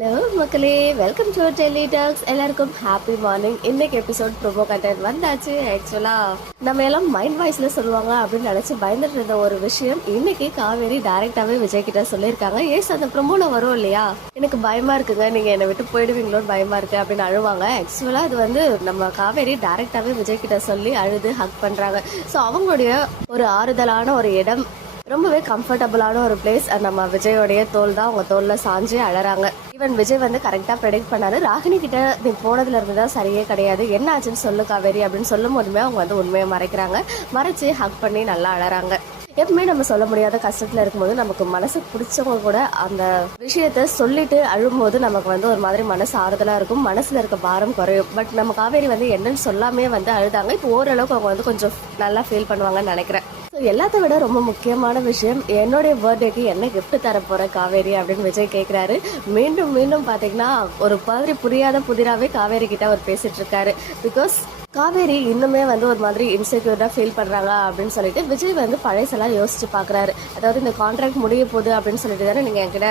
Hello மக்களே, welcome to Delhi tax. எல்லாருக்கும் happy morning. இன்னைக்கு எபிசோட் ப்ரோமோ கண்டென்ட் வந்தாச்சு. ஆக்சுவலா நம்ம எல்லாம் மைண்ட் வாய்ஸ்ல சொல்லுவாங்க அப்படின்னு நினைச்சு பயந்துட்டு இருந்த ஒரு விஷயம் இன்னைக்கு காவேரி டைரக்டாவே விஜய் கிட்ட சொல்லியிருக்காங்க. ஏஸ் அந்த ப்ரோமோல வரும் இல்லையா, எனக்கு பயமா இருக்குங்க, நீங்க என்னை விட்டு போயிடுவீங்களோன்னு பயமா இருக்கு அப்படின்னு அழுவாங்க. ஆக்சுவலா அது வந்து நம்ம காவேரி டைரக்டாவே விஜய் கிட்ட சொல்லி அழுது ஹக் பண்றாங்க. ஸோ அவங்களுடைய ஒரு ஆறுதலான ஒரு இடம், ரொம்பவே கம்ஃபர்டபுளான ஒரு பிளேஸ். நம்ம விஜயோடைய தோல் தான் அவங்க தோல்ல சாஞ்சு அழறாங்க. ஈவன் விஜய் வந்து கரெக்டாக ப்ரெடிக்ட் பண்ணாரு, ராகினி கிட்ட நீ போனதுல இருந்து தான் சரியே கிடையாது, என்ன ஆச்சுன்னு சொல்லு காவேரி அப்படின்னு சொல்லும் போதுமே அவங்க வந்து உண்மையை மறைக்கிறாங்க. மறைச்சு ஹக் பண்ணி நல்லா அழறாங்க. எப்பவுமே நம்ம சொல்ல முடியாத கஷ்டத்துல இருக்கும்போது நமக்கு மனசுக்கு பிடிச்சவங்க கூட அந்த விஷயத்த சொல்லிட்டு அழும்போது நமக்கு வந்து ஒரு மாதிரி மனசு ஆறுதலா இருக்கும், மனசுல இருக்க பாரம் குறையும். பட் நம்ம காவேரி வந்து என்னன்னு சொல்லாமே வந்து அழுதாங்க. இப்போ ஓரளவுக்கு அவங்க வந்து கொஞ்சம் நல்லா ஃபீல் பண்ணுவாங்கன்னு நினைக்கிறேன். ஸோ எல்லாத்த விட ரொம்ப முக்கியமான விஷயம், என்னுடைய பர்த்டேக்கு என்ன கிஃப்ட் தர போற காவேரி அப்படின்னு விஜய் கேட்கிறாரு. மீண்டும் மீண்டும் பாத்தீங்கன்னா ஒரு மாதிரி புரியாத புதிராவே காவேரி கிட்ட அவர் பேசிட்டு இருக்காரு. பிகாஸ் காவேரி இன்னுமே வந்து ஒரு மாதிரி இன்செக்யூர்டா ஃபீல் பண்றாங்க அப்படின்னு சொல்லிட்டு விஜய் வந்து பழைசெல்லாம் யோசிச்சு பாக்குறாரு. அதாவது இந்த கான்ட்ராக்ட் முடிய போகுது அப்படின்னு சொல்லிட்டு தானே நீங்க என்கிட்ட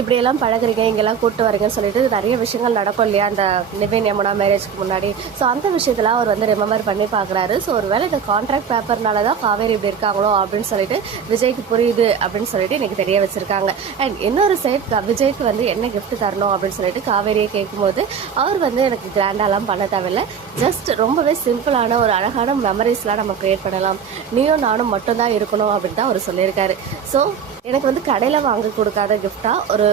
இப்படி எல்லாம் பழகுறீங்க, இங்கெல்லாம் கூட்டு வரீங்கன்னு சொல்லிட்டு நிறைய விஷயங்கள் நடக்கும் இல்லையா அந்த நிவின் யமுனா மேரேஜ்க்கு முன்னாடி. ஸோ அந்த விஷயத்தெல்லாம் அவர் வந்து ரிமெம்பர் பண்ணி பாக்குறாரு. ஸோ ஒருவேளை இந்த கான்ட்ராக்ட் பேப்பர்னால தான் காவேரி இப்படி இருக்காங்களோ அப்படின்னு சொல்லிட்டு விஜய்க்கு புரியுது அப்படின்னு சொல்லிட்டு எனக்கு தெரிய வச்சிருக்காங்க. அண்ட் இன்னொரு சைட் விஜய்க்கு வந்து என்ன கிஃப்ட் தரணும் அப்படின்னு சொல்லிட்டு காவேரியை கேட்கும்போது அவர் வந்து எனக்கு கிராண்டாலாம் பண்ண தேவையில்லை, ஜஸ்ட் ரொம்பவே சிம்பிளான ஒரு அழகான மெமரிஸ்லாம் நம்ம கிரியேட் பண்ணலாம், நீயும் நானும் மட்டும் தான் இருக்கணும் அப்படின்னு தான் அவர் சொல்லியிருக்காரு. ஸோ எனக்கு வந்து கடையில் வாங்க கொடுக்காத கிஃப்டா ஒரு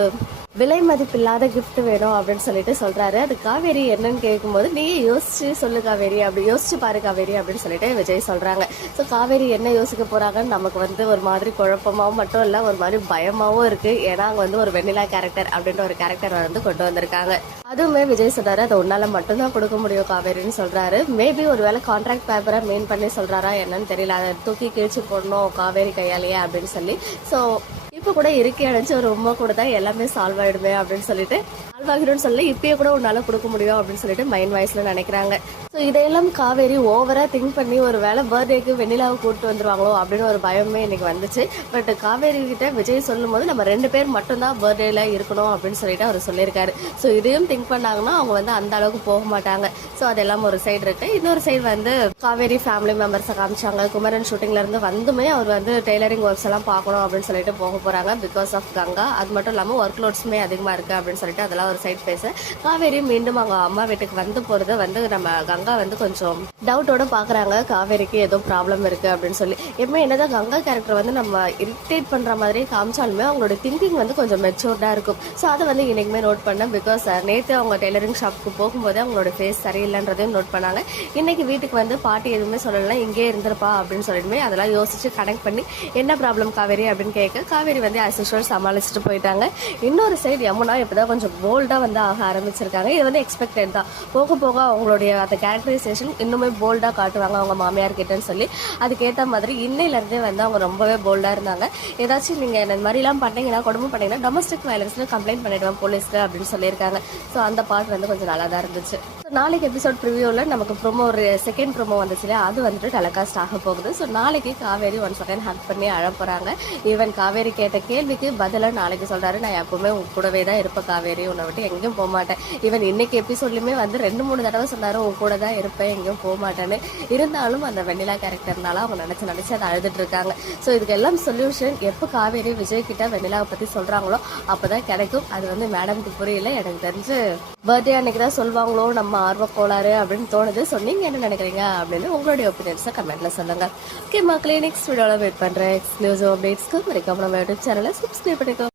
விலை மதிப்பில்லாத கிஃப்ட் வேணும் அப்படின்னு சொல்லிட்டு சொல்றாரு. அது காவேரி என்னன்னு கேட்கும்போது நீ யோசிச்சு சொல்லு காவேரி, அப்படி யோசிச்சு பாரு காவேரி அப்படின்னு சொல்லிட்டு விஜய் சொல்றாங்க. ஸோ காவேரி என்ன யோசிக்க போறாங்கன்னு நமக்கு வந்து ஒரு மாதிரி குழப்பமாவும் மட்டும் இல்லை, ஒரு மாதிரி பயமாவும் இருக்கு. ஏன்னா அங்கே வந்து ஒரு வெண்ணிலா கேரக்டர் அப்படின்ற ஒரு கேரக்டர் வந்து கொண்டு வந்திருக்காங்க. அதுவுமே விஜய் சொல்றாரு அதை உன்னால மட்டும்தான் கொடுக்க முடியும் காவேரின்னு சொல்றாரு. மேபி ஒரு வேளை கான்ட்ராக்ட் பேப்பரை மெயின் பண்ணி சொல்றாரா என்னன்னு தெரியல, அதை தூக்கி கிழிச்சு போடணும் காவேரி கையாலேயே அப்படின்னு சொல்லி. ஸோ இப்போ கூட இருக்கே அடைச்சு ஒரு உமா கூட தான் எல்லாமே சால்வ் ஆயிடுமே அப்படின்னு சொல்லிட்டு சால்வ் ஆகிடும்னு சொல்லி இப்பயே கூட உன்னால கொடுக்க முடியும் அப்படின்னு சொல்லிட்டு மைண்ட் வாய்ஸ்ல நினைக்கிறாங்க. ஸோ இதையெல்லாம் காவேரி ஓவரா திங்க் பண்ணி ஒரு வேளை பர்த்டேக்கு வெண்ணிலாவை கூப்பிட்டு வந்துருவாங்களோ அப்படின்னு ஒரு பயமே இன்னைக்கு வந்துச்சு. பட் காவேரி கிட்ட விஜய் சொல்லும் போது நம்ம 2 பேர் மட்டும்தான் பர்த்டேல இருக்கணும் அப்படின்னு சொல்லிட்டு அவர் சொல்லியிருக்காரு. ஸோ இதையும் திங்க் பண்ணாங்கன்னா அவங்க வந்து அந்த அளவுக்கு போக மாட்டாங்க. ஸோ அதெல்லாம் ஒரு சைடு இருக்கு. இன்னொரு சைடு வந்து காவேரி ஃபேமிலி மெம்பர்ஸை காமிச்சாங்க. குமரன் ஷூட்டிங்ல இருந்து வந்துமே அவர் வந்து டெய்லரிங் ஒர்க்ஸ் எல்லாம் பார்க்கணும் அப்படின்னு சொல்லிட்டு போக போறாங்க பிகாஸ் ஆஃப் கங்கா. அது மட்டும் இல்லாமல் ஒர்க் லோட்ஸுமே அதிகமாக இருக்கு அப்படின்னு சொல்லிட்டு அதெல்லாம் ஒரு சைட் பேச காவேரி மீண்டும் அவங்க அம்மா வீட்டுக்கு வந்து போறதை வந்து நம்ம கங்கா வந்து கொஞ்சம் டவுட்டோட பாக்குறாங்க. காவேரிக்கு ஏதோ ப்ராப்ளம் இருக்கு அப்படின்னு சொல்லி. எப்பவுமே என்னதான் கங்கா கேரக்டர் வந்து நம்ம இரிட்டேட் பண்ற மாதிரி காமிச்சாலுமே அவங்களோட திங்கிங் வந்து கொஞ்சம் மெச்சூர்டா இருக்கும். ஸோ அதை வந்து இன்னைக்குமே நோட் பண்ணேன். பிகாஸ் நேற்று அவங்க டெய்லரிங் ஷாப்புக்கு போகும்போது அவங்களோட ஃபேஸ் சரியில்லைன்றதையும் நோட் பண்ணாங்க. இன்னைக்கு வீட்டுக்கு வந்து பாட்டி எதுவுமே சொல்லலை, இங்கே இருந்திருப்பா அப்படின்னு சொல்லிட்டுமே அதெல்லாம் யோசிச்சு கனெக்ட் பண்ணி என்ன ப்ராப்ளம் காவேரி அப்படின்னு கேட்க காவேரி வந்து ஆஸ் யூஷுவல் சமாளிச்சுட்டு போயிட்டாங்க. இன்னொரு சைடு யமுனா இப்பதான் கொஞ்சம் போல்டா வந்து ஆக ஆரம்பிச்சிருக்காங்க. இது வந்து எக்ஸ்பெக்டட் தான். போக போக அவங்களுடைய அந்த கேரக்டரைசேஷன் இன்னுமே போல்டா காட்டுவாங்க அவங்க மாமியார் கிட்டன்னு சொல்லி. அதுக்கேற்ற மாதிரி இன்னையில இருந்தே வந்து அவங்க ரொம்பவே போல்டா இருந்தாங்க. ஏதாச்சும் நீங்க இந்த மாதிரி எல்லாம் பண்ணீங்கன்னா, குடும்பம் பண்ணீங்கன்னா டொமஸ்டிக் வயலன்ஸ்னு கம்ப்ளைண்ட் பண்ணிடுவேன் போலீஸ்க்கு அப்படின்னு சொல்லியிருக்காங்க. ஸோ அந்த பார்ட் வந்து கொஞ்சம் நல்லா தான் இருந்துச்சு. நாளைக்கு எபிசோட் ப்ரிவியூல நமக்கு ப்ரோமோ ஒரு செகண்ட் ப்ரோமோ வந்துச்சு இல்லையா, அது வந்துட்டு டெலிகாஸ்ட் ஆக போகுது. ஸோ நாளைக்கு காவேரி ஒன் செகண்ட் ஹக் பண்ணி அழ போறாங்க. ஈவன் காவேரி கேட்ட கேள்விக்கு பதிலாக நாளைக்கு சொல்றாரு, நான் எப்பவுமே உங்க கூடவே தான் இருப்பேன் காவேரி, உன்னை விட்டு எங்கேயும் போக மாட்டேன். ஈவன் இன்னைக்கு எபிசோட்லயுமே வந்து 2-3 தடவை சொன்னாரு உன் கூட தான் இருப்பேன், எங்கேயும் போக மாட்டேன்னு. இருந்தாலும் அந்த வெண்ணிலா கேரக்டர்னால அவங்க நினைச்சு அதை அழுதுட்டு இருக்காங்க. ஸோ இதுக்கு எல்லாம் சொல்யூஷன் எப்போ காவேரி விஜய் கிட்ட வெண்ணிலாவை பத்தி சொல்றாங்களோ அப்பதான் கிடைக்கும். அது வந்து மேடம்க்கு புரியல. எனக்கு தெரிஞ்சு பர்த்டே அன்னைக்கு தான் சொல்லுவாங்களோ நம்ம ஆர்வ கோளாறு அப்படின்னு தோணுது. ஸோ நீங்க என்ன நினைக்கிறீங்க அப்படின்னு உங்களுடைய ஒப்பீனியன்ஸை கமெண்ட்ல சொல்லுங்க. ஓகே மக்களே, நெக்ஸ்ட் வீடியோல வெயிட் பண்றேன். எக்ஸ்க்ளூசிவ் அப்டேட்ஸ்க்கு மறக்காம நம்ம யூடியூப் சேனலை சப்ஸ்கிரைப் பண்ணிக்கோ.